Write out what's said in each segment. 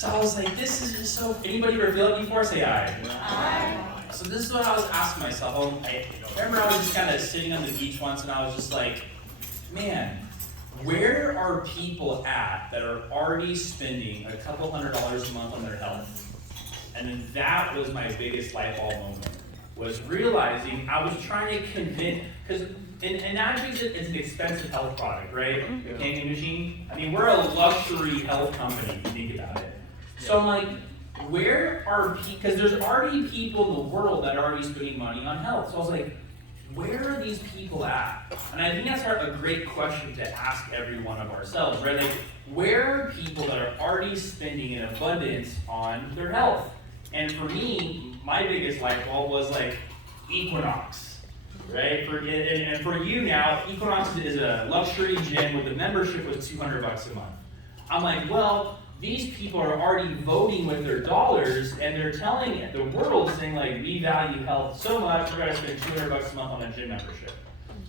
So I was like, this is just so, anybody ever feel it before? Say aye. Aye. So this is what I was asking myself. I remember I was just kind of sitting on the beach once and I was just like, man, where are people at that are already spending a couple $100s a month on their health? And then that was my biggest light bulb moment, was realizing I was trying to convince, because and naturally it's an expensive health product, right? The Kangen machine. I mean, we're a luxury health company if you think about it. So I'm like, where are people, because there's already people in the world that are already spending money on health. So I was like, where are these people at? And I think that's a great question to ask every one of ourselves, right? Like, where are people that are already spending in abundance on their health? And for me, my biggest light bulb was like Equinox, right? And for you now, Equinox is a luxury gym with a membership with $200 a month. I'm like, well, these people are already voting with their dollars, and they're telling the world, saying like, we value health so much, we're gonna spend $200 a month on a gym membership.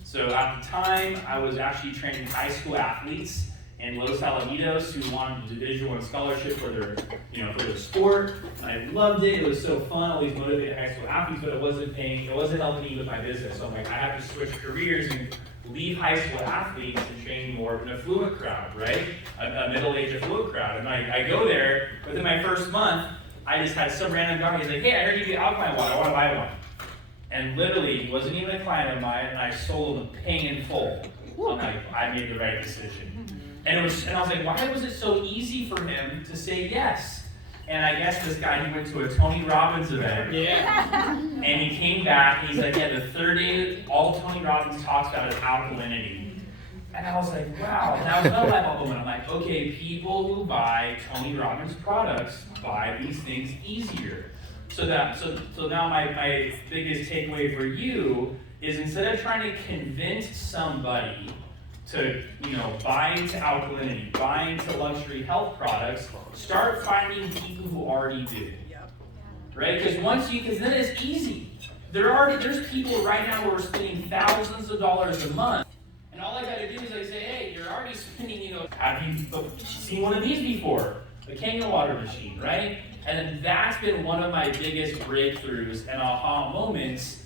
So at the time, I was actually training high school athletes in Los Alamitos who wanted a Division I scholarship for their, for their sport. And I loved it. It was so fun. All these motivated high school athletes, but it wasn't helping me with my business. So I'm like, I have to switch careers and leave high school athletes and train more of an affluent crowd, right? A middle-aged affluent crowd. And I go there, within my first month, I just had some random guy. He's like, hey, I heard you get alkaline water. I want to buy one. And literally, he wasn't even a client of mine, and I sold him paying in full. I'm like, I made the right decision. And I was like, why was it so easy for him to say yes? And I guess this guy, he went to a Tony Robbins event. Yeah. And he came back, and he's like, yeah, the third day, all Tony Robbins talks about is alkalinity. And I was like, wow. And that was another light bulb moment. I'm like, okay, people who buy Tony Robbins products buy these things easier. So now my biggest takeaway for you is, instead of trying to convince somebody to buy into alkalinity, buy into luxury health products, start finding people who already do. Right? Because then it's easy. There's people right now who are spending thousands of dollars a month, and all I gotta do is I say, hey, you're already spending, have you seen one of these before? The Kangen water machine, right? And then that's been one of my biggest breakthroughs and aha moments,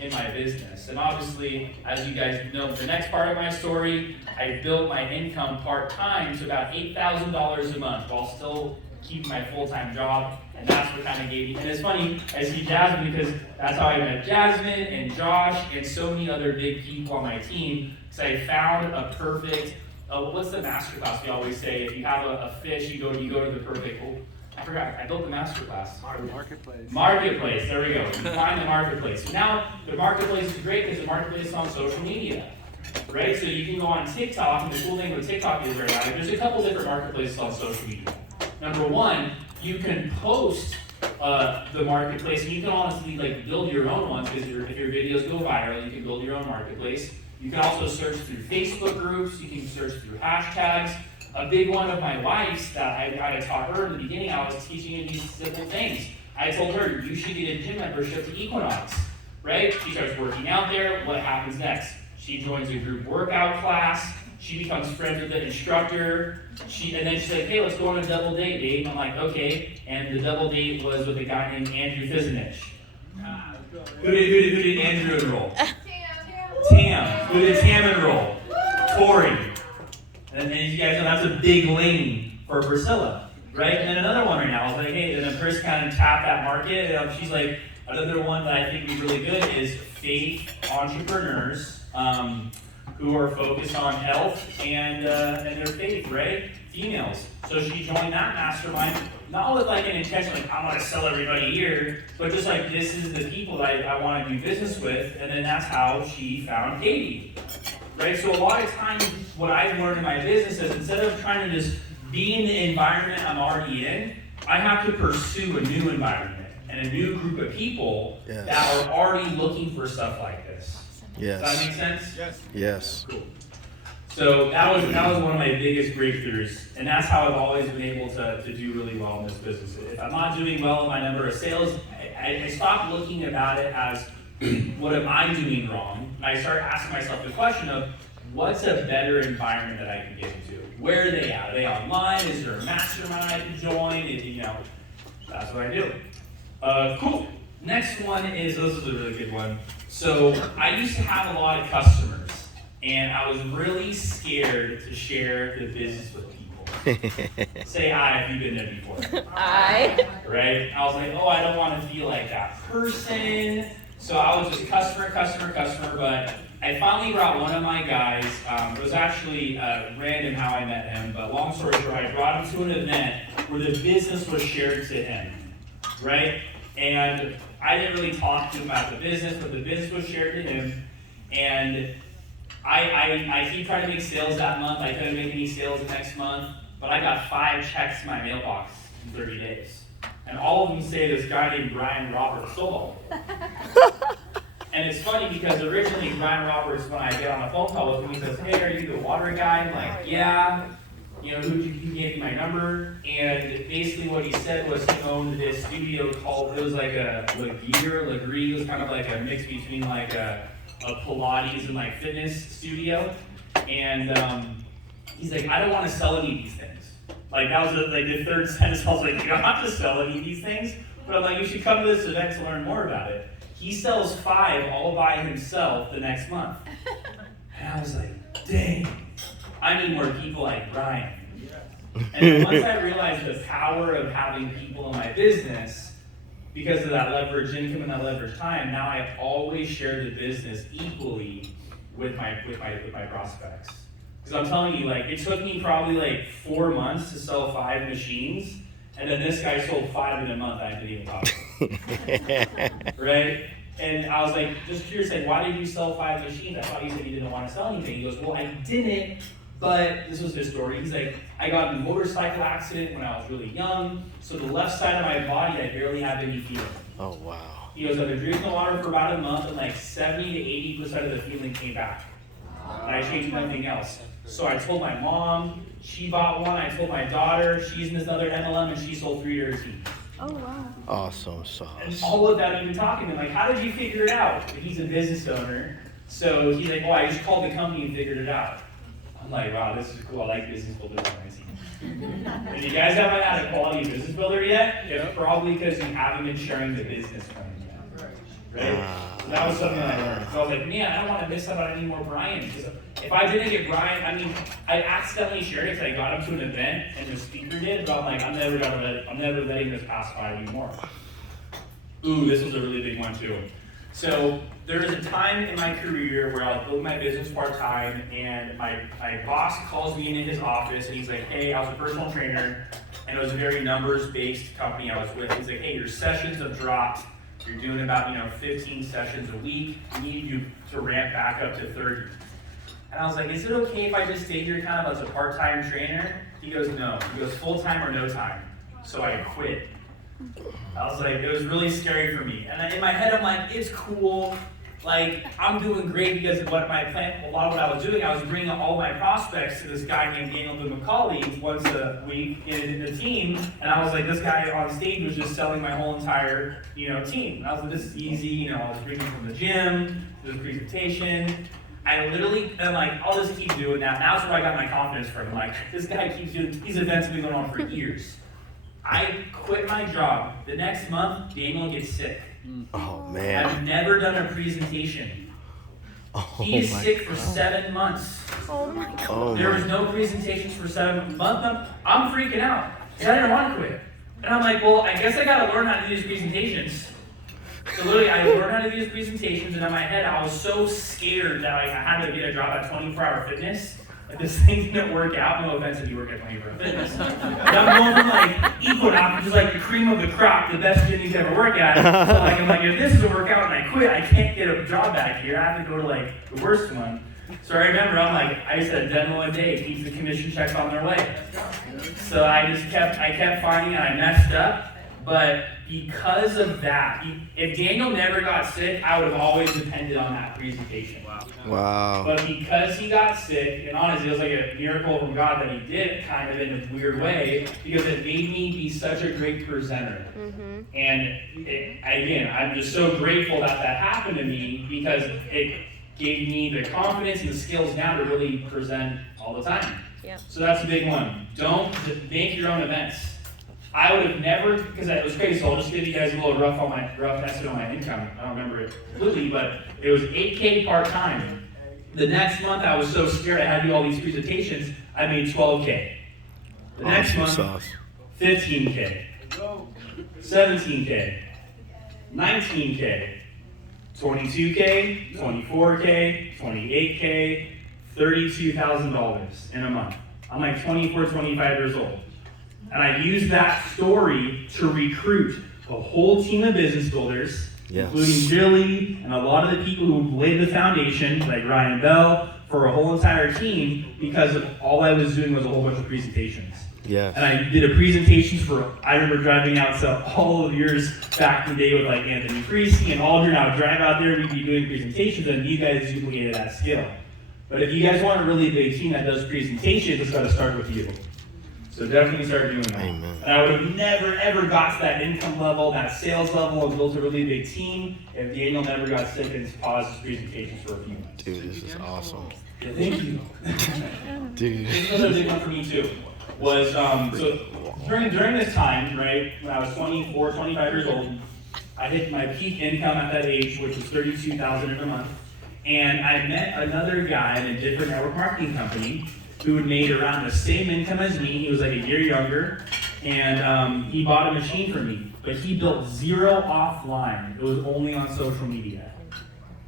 in my business. And obviously, as you guys know, the next part of my story, I built my income part-time to about $8,000 a month while still keeping my full-time job. And that's what kind of gave me, and it's funny, I see Jasmine, because that's how I met Jasmine and Josh and so many other big people on my team, because I found a perfect, what's the masterclass we always say? If you have a fish, you go to the perfect, I forgot, I built the masterclass. Marketplace, there we go. You find the marketplace. Now, the marketplace is great because the marketplace is on social media, right? So you can go on TikTok, and the cool thing with TikTok is right now, there's a couple different marketplaces on social media. Number one, you can post the marketplace, and you can honestly build your own ones, because if your videos go viral, you can build your own marketplace. You can also search through Facebook groups, you can search through hashtags. A big one of my wife's that I taught her in the beginning, I was teaching her these simple things. I told her, you should get a gym membership to Equinox, right? She starts working out there, what happens next? She joins a group workout class, she becomes friends with the instructor, and then she's like, hey, let's go on a double date, babe. I'm like, okay, and the double date was with a guy named Andrew Fizinich. Who did Andrew enroll? Tam. Who did Tam enroll? Tori. And you guys know that's a big lane for Priscilla, right? And then another one right now, I was like, hey, and then Chris kind of tapped that market, and she's like, another one that I think is really good is faith entrepreneurs who are focused on health and their faith, right? Females. So she joined that mastermind, not with an intention I want to sell everybody here, but just this is the people that I want to do business with, and then that's how she found Katie. Right, so a lot of times what I've learned in my business is, instead of trying to just be in the environment I'm already in, I have to pursue a new environment and a new group of people that are already looking for stuff like this. Yes. Does that make sense? Yes. Cool. So that was one of my biggest breakthroughs, and that's how I've always been able to do really well in this business. If I'm not doing well in my number of sales, I stopped looking about it as what am I doing wrong? And I started asking myself the question of, what's a better environment that I can get into? Where are they at? Are they online? Is there a mastermind I can join? That's what I do. Cool. Next one is, this is a really good one. So I used to have a lot of customers, and I was really scared to share the business with people. Say hi if you've been there before. Hi. Right? I was like, oh, I don't want to feel like that person. So I was just customer, but I finally brought one of my guys. It was actually random how I met him, but long story short, I brought him to an event where the business was shared to him, right? And I didn't really talk to him about the business, but the business was shared to him. And he tried to make sales that month. I couldn't make any sales the next month, but I got 5 checks in my mailbox in 30 days. And all of them say this guy named Brian Roberts sold all of them. And it's funny because originally Brian Roberts, when I get on a phone call with him, he says, hey, are you the water guy? I'm like, yeah. He gave me my number. And basically what he said was he owned this studio called, it was like a Legree. It was kind of like a mix between like a Pilates and like fitness studio. And he's like, I don't want to sell any of these things. Like that was the third sentence. I was like, you don't have to sell any of these things. But I'm like, you should come to this event to learn more about it. He sells 5 all by himself the next month. And I was like, dang, I need more people like Brian. And then once I realized the power of having people in my business, because of that leverage income and that leverage time, now I always share the business equally with my prospects. Because I'm telling you, like, it took me probably like 4 months to sell 5 machines, and then this guy sold 5 in a month. I didn't even talk to him. Right? And I was like, just curious, like, why did you sell 5 machines? I thought you said you didn't want to sell anything. He goes, well, I didn't, but this was his story. He's like, I got in a motorcycle accident when I was really young, so the left side of my body, I barely have any feeling. Oh, wow. He goes, I've been drinking water for about a month, and like 70 to 80% of the feeling came back. And I changed nothing else. So I told my mom, she bought one. I told my daughter, she's in this other MLM, and she sold 3 to her team. Oh, wow. Awesome sauce. And all of that, even talking to him, like, how did you figure it out? He's a business owner. So he's like, I just called the company and figured it out. I'm like, wow, this is cool. I like business builders on my team. If you guys haven't had a quality business builder yet, it's probably because you haven't been sharing the business plan yet. Right? So that was something that I learned. So I was like, man, I don't want to miss out on any more Brian. Because if I didn't get Brian, I accidentally shared it because I got him to an event and the speaker did, but I'm like, I'm never letting this pass by anymore. Ooh, this was a really big one too. So there was a time in my career where I was building my business part-time, and my boss calls me into his office and he's like, hey, I was a personal trainer, and it was a very numbers-based company I was with. He's like, hey, your sessions have dropped. You're doing about 15 sessions a week. We need you to ramp back up to 30. And I was like, is it okay if I just stay here kind of as a part-time trainer? He goes, no. He goes, full-time or no time. So I quit. I was like, it was really scary for me. And in my head, I'm like, it's cool. Like, I'm doing great because of what my plan, a lot of what I was doing, I was bringing all my prospects to this guy named Daniel McCauley once a week in the team. And I was like, this guy on stage was just selling my whole entire, team. And I was like, this is easy. I was bringing from the gym, to the presentation. I literally, I'm like, I'll just keep doing that. Now that's where I got my confidence from. I'm like, this guy keeps doing, these events have been going on for years. I quit my job. The next month, Daniel gets sick. Oh, man. I've never done a presentation. He is sick for 7 months. Oh, my God. Oh, There was no presentations for 7 months. I'm freaking out because I didn't want to quit. And I'm like, well, I guess I got to learn how to do these presentations. So literally, I learned how to do these presentations, and in my head, I was so scared that I had to get a job at 24 Hour Fitness. Like, this thing didn't work out. No offense if you work at 24 Hour Fitness. But I'm going from like Equinox, which is like the cream of the crop, the best gym you can ever work at. So like, I'm like, if this is a workout and I quit, I can't get a job back here. I have to go to like the worst one. So I remember, I'm like, I just said, demo a day keeps the commission checks on their way. So I kept finding and I messed up. But because of that, if Daniel never got sick, I would have always depended on that presentation. Wow. But because he got sick, and honestly, it was like a miracle from God that he did it kind of in a weird way, because it made me be such a great presenter. Mm-hmm. And again, I'm just so grateful that happened to me, because it gave me the confidence and the skills now to really present all the time. Yep. So that's a big one. Don't make your own events. I would have never, because it was crazy, so I'll just give you guys a little rough estimate on my income. I don't remember it completely, but it was $8K part-time. The next month, I was so scared I had to do all these presentations, I made $12K. The next month, sauce. $15K, $17K, $19K, $22K, $24K, $28K, $32,000 in a month. I'm like 24, 25 years old. And I used that story to recruit a whole team of business builders, including Jilly and a lot of the people who laid the foundation, like Ryan Bell, for a whole entire team, because all I was doing was a whole bunch of presentations. Yeah. And I did a presentations for, I remember driving out to all of yours back in the day with like Anthony Creasy and Aldrin. I would drive out there, we'd be doing presentations, and you guys duplicated that skill. But if you guys want a really big team that does presentations, it's got to start with you. So definitely start doing that. Amen. And I would have never, ever got to that income level, that sales level, and built a really big team if Daniel never got sick and paused his presentations for a few months. Dude, this is awesome. Yeah, thank you. Dude. This is another big one for me too. Was so during this time, right, when I was 24, 25 years old, I hit my peak income at that age, which was $32,000 in a month. And I met another guy in a different network marketing company who had made around the same income as me. He was like a year younger, and he bought a machine for me. But he built zero offline. It was only on social media.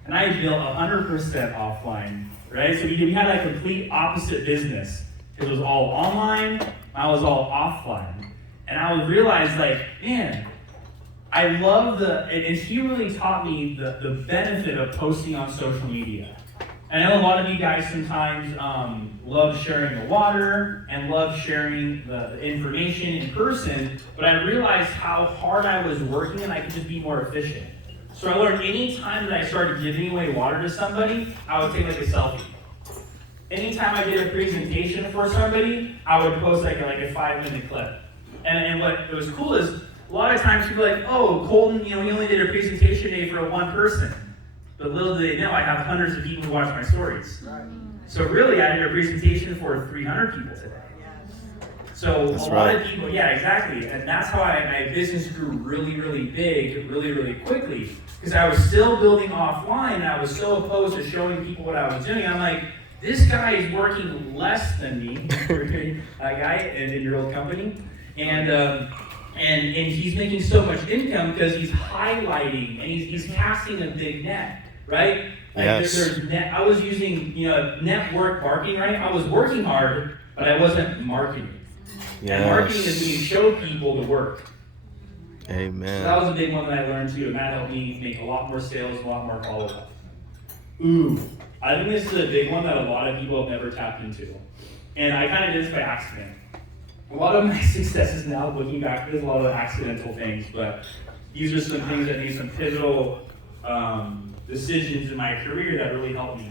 And I built 100% offline, right? So we had a complete opposite business. It was all online, I was all offline. And I would realize, like, man, I love and he really taught me the benefit of posting on social media. I know a lot of you guys sometimes love sharing the water and love sharing the information in person, but I realized how hard I was working and I could just be more efficient. So I learned any time that I started giving away water to somebody, I would take like a selfie. Anytime I did a presentation for somebody, I would post like a 5-minute clip. And what was cool is a lot of times people are like, oh, Colton, he only did a presentation day for one person. But little do they know, I have hundreds of people who watch my stories. Right. So really, I did a presentation for 300 people today. So that's a lot of people, yeah, exactly. And that's how my business grew really, really big, really, really quickly. Because I was still building offline, and I was so opposed to showing people what I was doing. I'm like, this guy is working less than me, a guy in your old company, and he's making so much income because he's highlighting and he's casting a big net, right? Like yes. There's net. I was using network marketing, right? I was working hard, but I wasn't marketing. Yes. And marketing is when you show people the work. Amen. So that was a big one that I learned too, and that helped me make a lot more sales, a lot more follow-up. Ooh. I think this is a big one that a lot of people have never tapped into. And I kind of did this by accident. A lot of my successes now, looking back, there's a lot of accidental things, but these are some things that made some pivotal decisions in my career that really helped me.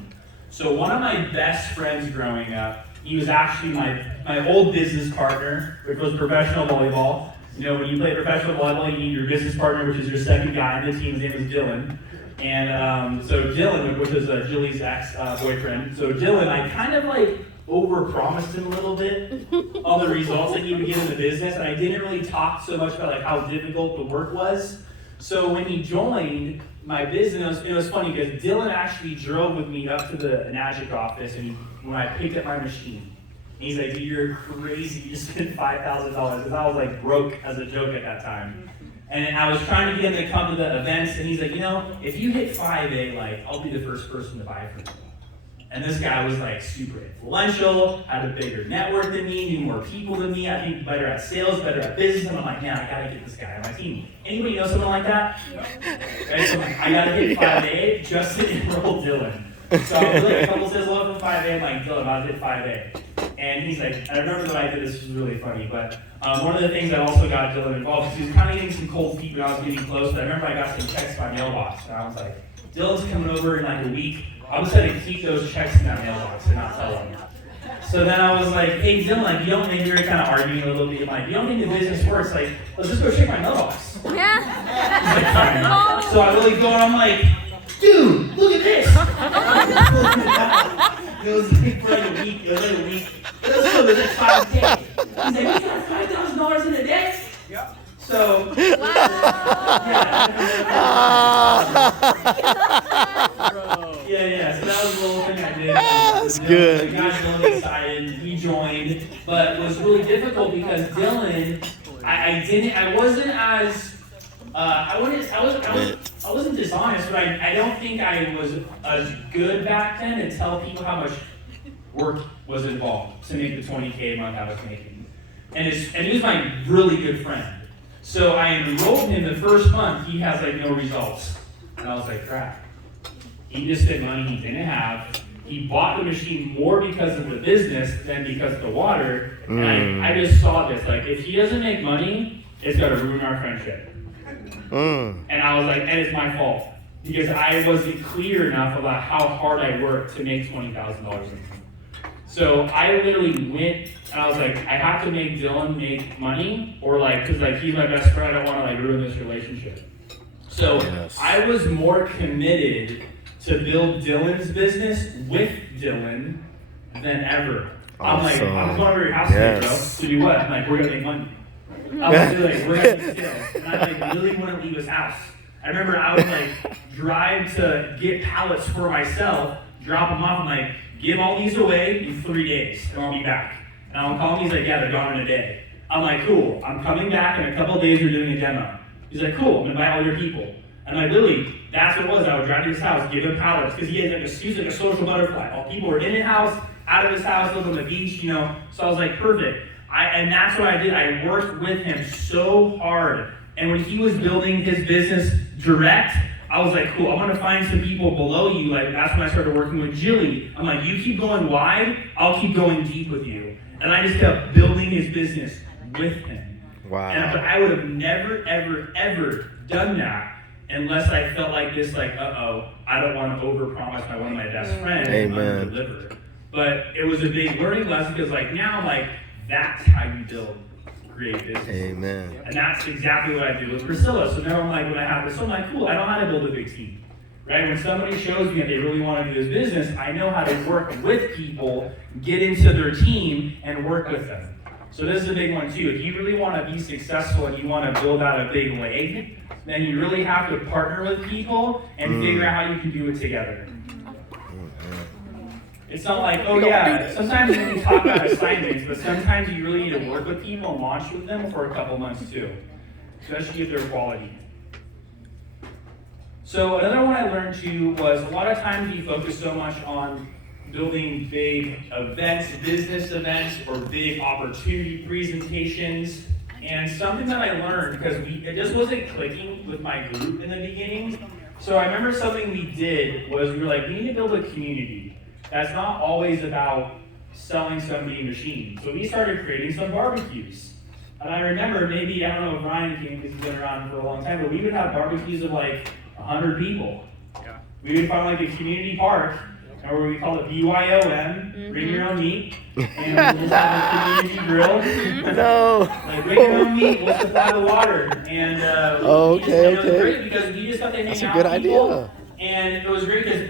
So one of my best friends growing up, he was actually my old business partner, which was professional volleyball. When you play professional volleyball, you need your business partner, which is your second guy in the team. His name is Dylan. And so Dylan, which is Jilly's ex-boyfriend, so Dylan, I kind of over-promised him a little bit on the results that he would get in the business, and I didn't really talk so much about how difficult the work was. So when he joined my business, it was funny because Dylan actually drove with me up to the Enagic office, and when I picked up my machine, he's like, dude, you're crazy, you just spent $5,000, because I was broke as a joke at that time. And I was trying to get him to come to the events, and he's like, if you hit 5A, I'll be the first person to buy from you. And this guy was super influential, had a bigger network than me, knew more people than me, I think better at sales, better at business, and I'm like, man, I gotta get this guy on my team. Anybody know someone like that? Right, so I gotta hit 5A just to enroll Dylan. So I was a couple says hello from 5A, I'm like, Dylan, I hit 5A. And he's like, I remember when I did this was really funny, but one of the things that also got Dylan involved, because he was kind of getting some cold feet when I was getting close, but I remember I got some checks in my mailbox, and I was like, Dylan's coming over in a week, I'm just going to keep those checks in that mailbox and not tell him. So then I was like, hey Dylan, you don't think we were kind of arguing a little bit, you don't think the business works, let's just go check my mailbox. Yeah. He's like, fine. So I really go and I'm like, dude, look at this. It was like for like a week. It was like a week. It was like 5K. He's like, we got $5,000 in a day. Yep. So. Yeah. So that was a little thing I did. That's good. I got really excited. We joined, but it was really difficult because Dylan, I wasn't dishonest, but I don't think I was as good back then to tell people how much work was involved to make the 20K a month I was making. And he was my really good friend. So I enrolled him the first month, he has like no results. And I was like, crap. He just spent money he didn't have. He bought the machine more because of the business than because of the water. And I just saw this, like if he doesn't make money, it's gonna ruin our friendship. And I was like, and it's my fault. Because I wasn't clear enough about how hard I worked to make $20,000 a month. So I literally went, and I was like, I have to make Dylan make money, or like, cause like he's my best friend, I don't wanna like ruin this relationship. So I was more committed to build Dylan's business with Dylan than ever. I'm like, I'm going over your house today, bro. To do what? I'm like, we're gonna make money. I was like, we're gonna make sales. And I like really wouldn't leave his house. I remember I would like drive to get pallets for myself, drop them off, and like, give all these away in 3 days, and I'll be back. And I'll call him, he's like, yeah, they're gone in a day. I'm like, cool, I'm coming back in a couple of days, we're doing a demo. He's like, cool, I'm gonna invite all your people. And like, literally, that's what it was. I would drive to his house, give him pallets, because he was like a social butterfly. All people were in his house, out of his house, lived on the beach, you know. So I was like, perfect. And that's what I did. I worked with him so hard. And when he was building his business direct, I was like, cool, I'm gonna find some people below you. Like, that's when I started working with Jilly. I'm like, you keep going wide, I'll keep going deep with you. And I just kept building his business with him. Wow. But I would have never, ever done that unless I felt like this, like, I don't want to overpromise my one of my best friends and under-deliver. But it was a big learning lesson because, like, now, like, that's how you build great business. Amen. And that's exactly what I do with Priscilla. So now I'm like, when I have this, I'm like, cool, I know how to build a big team. Right? When somebody shows me that they really want to do this business, I know how to work with people, get into their team, and work with them. So this is a big one too. If you really want to be successful and you want to build out a big leg, then you really have to partner with people and figure out how you can do it together. It's not like, oh yeah, sometimes we can talk about assignments, but sometimes you really need to work with people and launch with them for a couple months too, especially if they're quality. So another one I learned too was a lot of times we focus so much on building big events, business events, or big opportunity presentations. And something that I learned, because it just wasn't clicking with my group in the beginning. So I remember something we did was we were like, we need to build a community. That's not always about selling somebody a machine. So we started creating some barbecues. And I remember maybe, I don't know if Ryan came because he's been around for a long time, but we would have barbecues of like 100 people. Yeah. We would find like a community park, or we call it BYOM, bring your own meat, and we'll just have a community grill. No. Like bring your own meat, we'll supply the water. And it was great because we just got to hang That's a out good with people. idea. And it was great because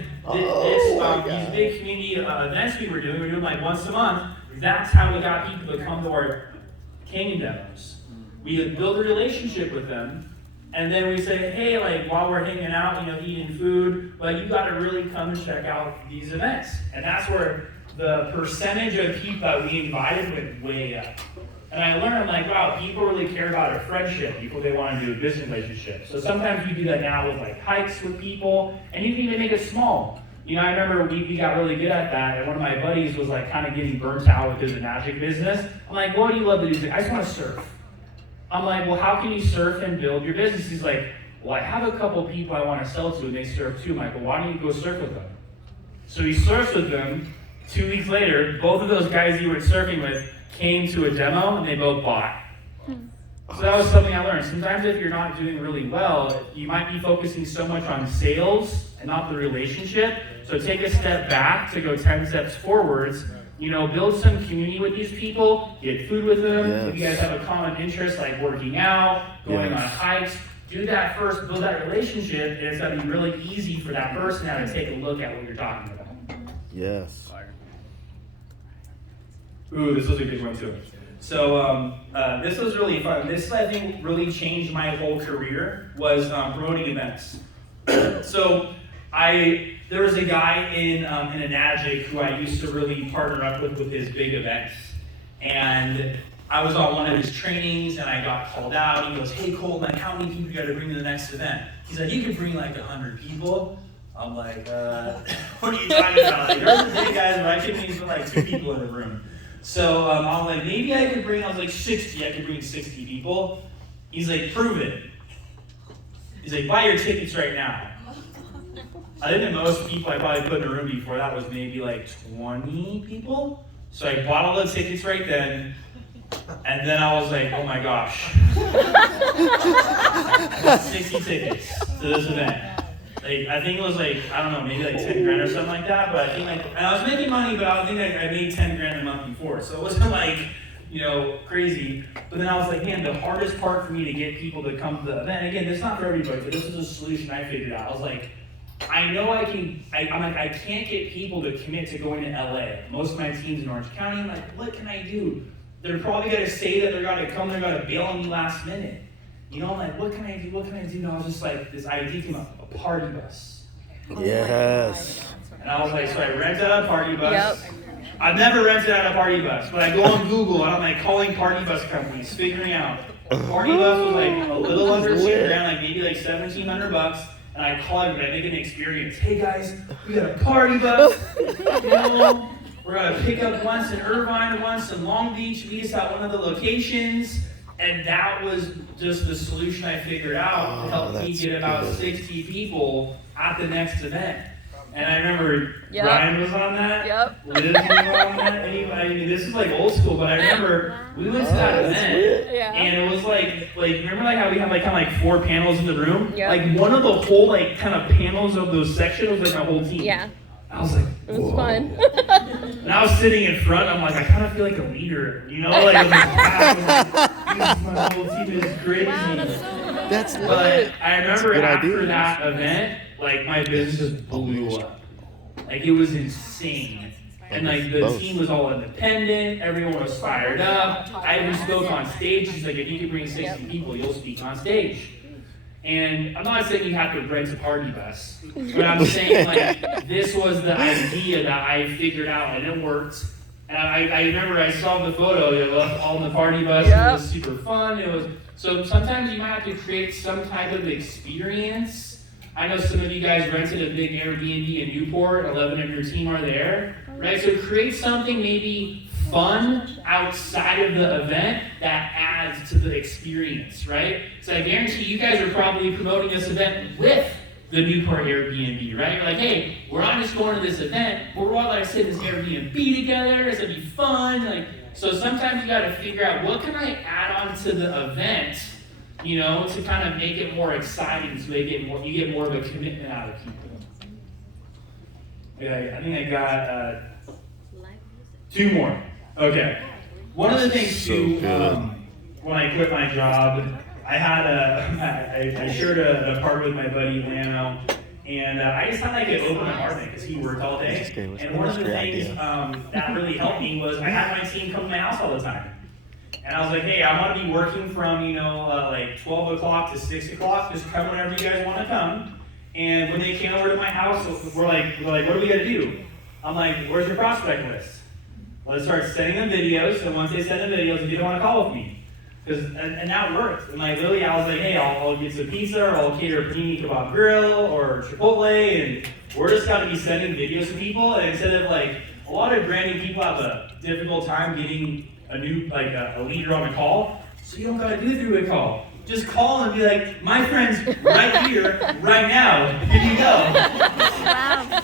these big community events we were doing like once a month. That's how we got people to come to our canyon demos. We had built a relationship with them. And then we say, hey, like while we're hanging out, you know, eating food, like you got to really come and check out these events. And that's where the percentage of people that we invited went way up. And I learned, like, wow, people really care about a friendship before they want to do a business relationship. So sometimes we do that now with like hikes with people, and you can even make it small. You know, I remember we got really good at that, and one of my buddies was like kind of getting burnt out with his magic business. I'm like, what do you love to do? He's like, I just want to surf. I'm like, well, how can you surf and build your business? He's like, well, I have a couple people I want to sell to, and they surf too. I'm like, well, why don't you go surf with them? So he surfs with them. 2 weeks later, both of those guys he went surfing with came to a demo, and they both bought. So that was something I learned. Sometimes if you're not doing really well, you might be focusing so much on sales and not the relationship. So take a step back to go 10 steps forwards. You know, build some community with these people, get food with them. If you guys have a common interest like working out, going on hikes, do that first, build that relationship, and it's going to be really easy for that person now to take a look at what you're talking about. Yes. Ooh, this was a good one too. So this was really fun. This, I think, really changed my whole career, was promoting events. So there was a guy in Enagic who I used to really partner up with his big events. And I was on one of his trainings and I got called out. He goes, hey Cole, like how many people you gotta bring to the next event? He's like, you could bring like 100 people. I'm like, what are you talking about? Like, there's the big guys, but I can even put like 2 people in the room. So I'm like, maybe I could bring, I was like 60, I could bring 60 people. He's like, prove it. He's like, buy your tickets right now. I think the most people I probably put in a room before that was maybe like 20 people. So I bought all the tickets right then, and then I was like, oh my gosh. 60 tickets to this event. Like, I think it was like, I don't know, maybe like 10 grand or something like that, but I think like, and I was making money, but I think I made 10 grand a month before, so it wasn't like, you know, crazy. But then I was like, man, the hardest part for me to get people to come to the event, again, it's not for everybody, but this is a solution I figured out. I was like, I know I can, I'm like, I can't get people to commit to going to LA. Most of my team's in Orange County, I'm like, what can I do? They're probably gonna say that they're gonna come, they're gonna bail on me last minute. You know, I'm like, what can I do? What can I do? And I was just like, this idea came up, a party bus. Yes. And I was like, so I rented out a party bus. Yep. I've never rented out a party bus, but I go on Google and I'm like calling party bus companies, figuring out. Party bus was like a little under $2 grand, like maybe like $1,700. And I call everybody, I make an experience. Hey guys, we got a party bus. You know, we're gonna pick up once in Irvine, once in Long Beach, meet us at one of the locations. And that was just the solution I figured out to help me get about 60 people at the next event. And I remember Ryan was on that. Yep. Liz was on that. I mean, this is like old school, but I remember we went to that event, and it was like remember like how we had like kind of like 4 panels in the room? Yep. Like one of the whole like kind of panels of those sections was like my whole team. Yeah. I was like, It was fun. And I was sitting in front, I'm like, I kind of feel like a leader, you know? Like, I was like, wow, my whole team is crazy. That's But lit. I remember That's a good after idea. that event, like, my business just blew up. Like, it was insane. And, like, the team was all independent, everyone was fired up. I even spoke on stage. She's like, if you can bring 60 people, you'll speak on stage. And I'm not saying you have to rent a party bus, but I'm saying like this was the idea that I figured out and it worked. And I remember I saw the photo, it was all in the party bus, It was super fun. It was so sometimes you might have to create some type of experience. I know some of you guys rented a big Airbnb in Newport, 11 of your team are there, right? So create something maybe fun outside of the event that adds to the experience, right? So I guarantee you guys are probably promoting this event with the Newport Airbnb, right? You're like, hey, we're not just going to this event, but we're all like sit in this Airbnb together, it's gonna be fun. Like, so sometimes you gotta figure out what can I add on to the event, you know, to kind of make it more exciting so you get more of a commitment out of people. Yeah, I think I got 2 more. Okay. One of the things too, when I quit my job, I had I shared an apartment with my buddy Lano, and I just had like an open apartment because he worked all day. And one of the things that really helped me was I had my team come to my house all the time. And I was like, hey, I'm gonna be working from like 12 o'clock to 6 o'clock. Just come whenever you guys want to come. And when they came over to my house, we're like, what do we gotta do? I'm like, where's your prospect list? Let's start sending them videos, and once they send them videos, if you don't want to call with me. And that worked. And like literally I was like, hey, I'll get some pizza, or I'll cater a Panini Kebab Grill, or Chipotle, and we're just gonna be sending videos to people, and instead of like, a lot of branding people have a difficult time getting a new, like a leader on a call, so you don't gotta do it through a call. Just call and be like, my friend's right here, right now, here you go.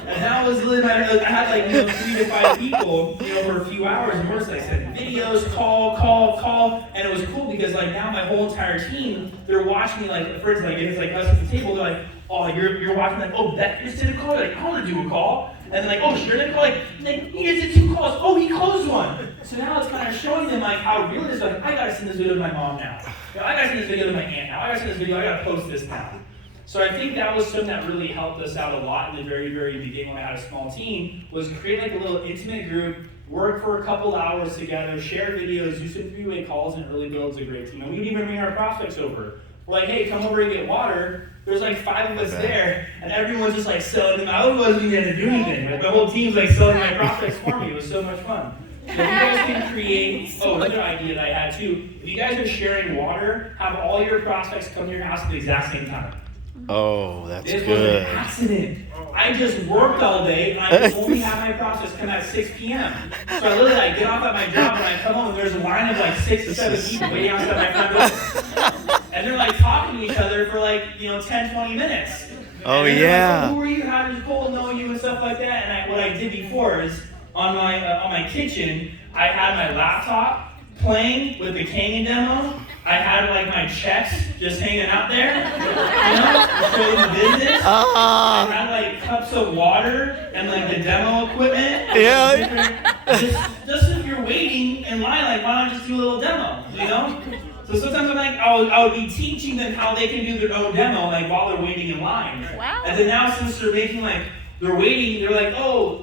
And that was literally, I had like 3 to 5 people, for a few hours, and we're just like sending videos, call, and it was cool because like now my whole entire team, they're watching me like, for instance, like if it's like us at the table, they're like, oh, you're watching like, oh, that just did a call, like I want to do a call, and then like, oh, sure, they call like he just did 2 calls, oh, he closed one. So now it's kind of showing them like how real it is. Like, I gotta send this video to my mom now. I gotta send this video to my aunt now. I gotta send this video, I gotta post this now. So I think that was something that really helped us out a lot in the very, very beginning when I had a small team, was create like a little intimate group, work for a couple hours together, share videos, do some three-way calls, and it really builds a great team. And we would even bring our prospects over. We're like, hey, come over and get water. There's like 5 of us there, and everyone's just like selling them. I wasn't even to do anything. Like the whole team's like selling my prospects for me. It was so much fun. So if you guys can create, another idea that I had too, if you guys are sharing water, have all your prospects come to your house at the exact same time. Oh, that's This was an good. accident. I just worked all day, and I only have my process come at 6 p.m. So I literally get off at my job, and I come home, and there's a line of like 6 to 7 people waiting outside my front door. And they're like talking to each other for like, 10, 20 minutes. Oh, and yeah. Like, who are you? How does Cole know you? And stuff like that. And what I did before is, on my kitchen, I had my laptop playing with the Kangen demo. I had like my checks just hanging out there, showing the business. I had like cups of water and like the demo equipment. Yeah. Just if you're waiting in line, like why not just do a little demo, So sometimes I'm like, I would be teaching them how they can do their own demo, like while they're waiting in line. Wow. And then now since they're making they're waiting, they're like,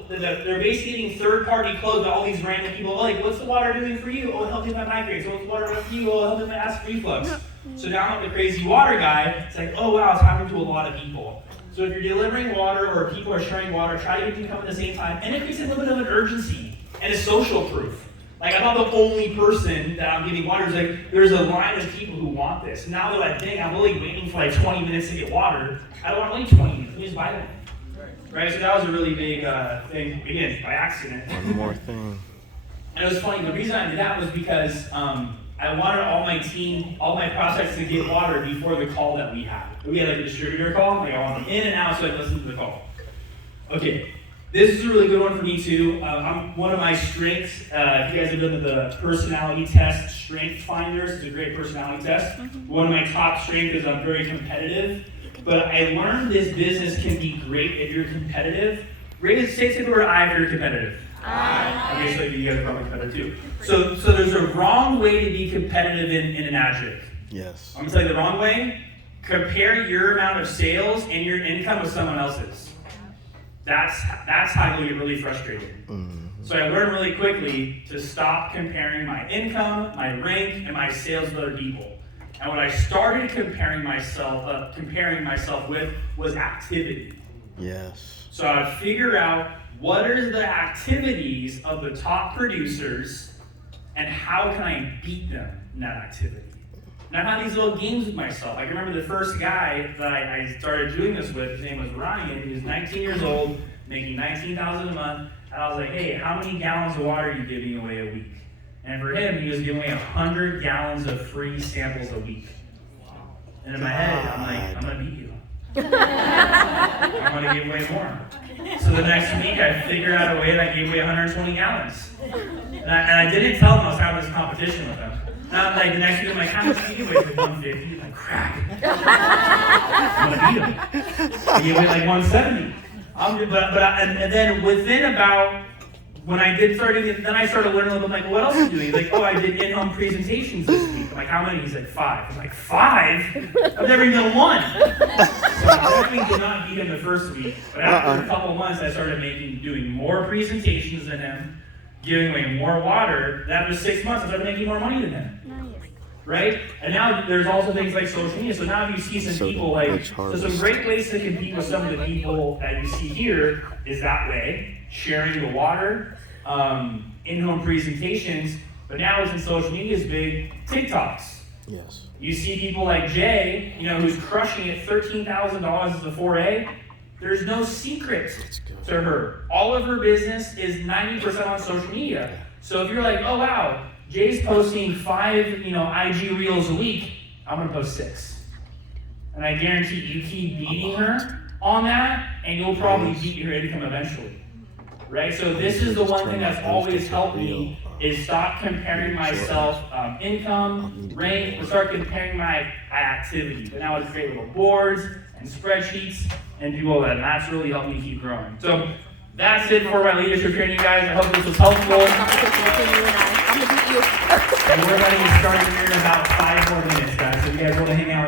they're basically getting third-party clothes by all these random people. Like, what's the water doing for you? Oh, it helped me with my migraines. What's the water doing for you? Oh, it helped me with my acid reflux. So now I'm the crazy water guy. It's like, oh wow, it's happening to a lot of people. So if you're delivering water or people are sharing water, try to get them to come at the same time. And it creates a little bit of an urgency and a social proof. Like, I'm not the only person that I'm giving water. It's like, there's a line of people who want this. Now they're like, dang, I'm only waiting for like 20 minutes to get water. I don't want to wait 20 minutes. Let me just buy them. Right, so that was a really big thing, again, by accident. One more thing. And it was funny, the reason I did that was because I wanted all my team, all my prospects to get water before the call that we had. We had like a distributor call, like I want them in and out so I could listen to the call. Okay, this is a really good one for me too. One of my strengths, if you guys have done the personality test, Strength Finders, it's a great personality test. One of my top strengths is I'm very competitive. But I learned this business can be great if you're competitive. Say the word I if you're competitive. I. Okay, so you guys are probably competitive too. So there's a wrong way to be competitive in an adjective. Yes. I'm gonna tell you the wrong way. Compare your amount of sales and your income with someone else's. That's how you'll get really frustrated. So I learned really quickly to stop comparing my income, my rank, and my sales with other people. And what I started comparing myself with was activity. Yes. So I'd figure out what are the activities of the top producers and how can I beat them in that activity. And I had these little games with myself. I can remember the first guy that I started doing this with, his name was Ryan. He was 19 years old, making $19,000 a month. And I was like, hey, how many gallons of water are you giving away a week? And for him, he was giving away 100 gallons of free samples a week. And in my head, I'm like, I'm gonna beat you. I'm gonna give away more. So the next week, I figured out a way that I gave away 120 gallons. And I didn't tell him I was having this competition with him. Not like the next week, I'm like, how much do you give away? Like 150. He's like, crap. I'm gonna beat him. I gave away like 170. And then within about, when I did start doing it, then I started learning a little bit, like, what else are you doing? He's like, I did in-home presentations this week. I'm like, how many? He's like, 5. I'm like, 5? I've never even done one. So I definitely did not beat him the first week. But after a couple of months, I started doing more presentations than him, giving away more water. That was 6 months, I started making more money than him. Right? And now there's also things like social media. So now if you see some people so some great ways to compete with some of the people that you see here is that way, sharing the water, in-home presentations, but now it's in social media is big, TikToks. Yes. You see people like Jay, who's crushing it, $13,000 as a 4A. There's no secret to her. All of her business is 90% on social media. So if you're like, oh wow, Jay's posting 5, IG reels a week, I'm gonna post 6. And I guarantee you keep beating her on that, and you'll probably beat your income eventually. Right? So this is the one thing that's always helped me is stop comparing myself income, rank, and start comparing my activity. But now I create little boards and spreadsheets and do all that, and that's really helped me keep growing. So That's it for my leadership training, guys. I hope this was helpful. Competition between you and I. I'm gonna beat you. And we're going to get started here in about 5 more minutes, guys. So if you guys want to hang out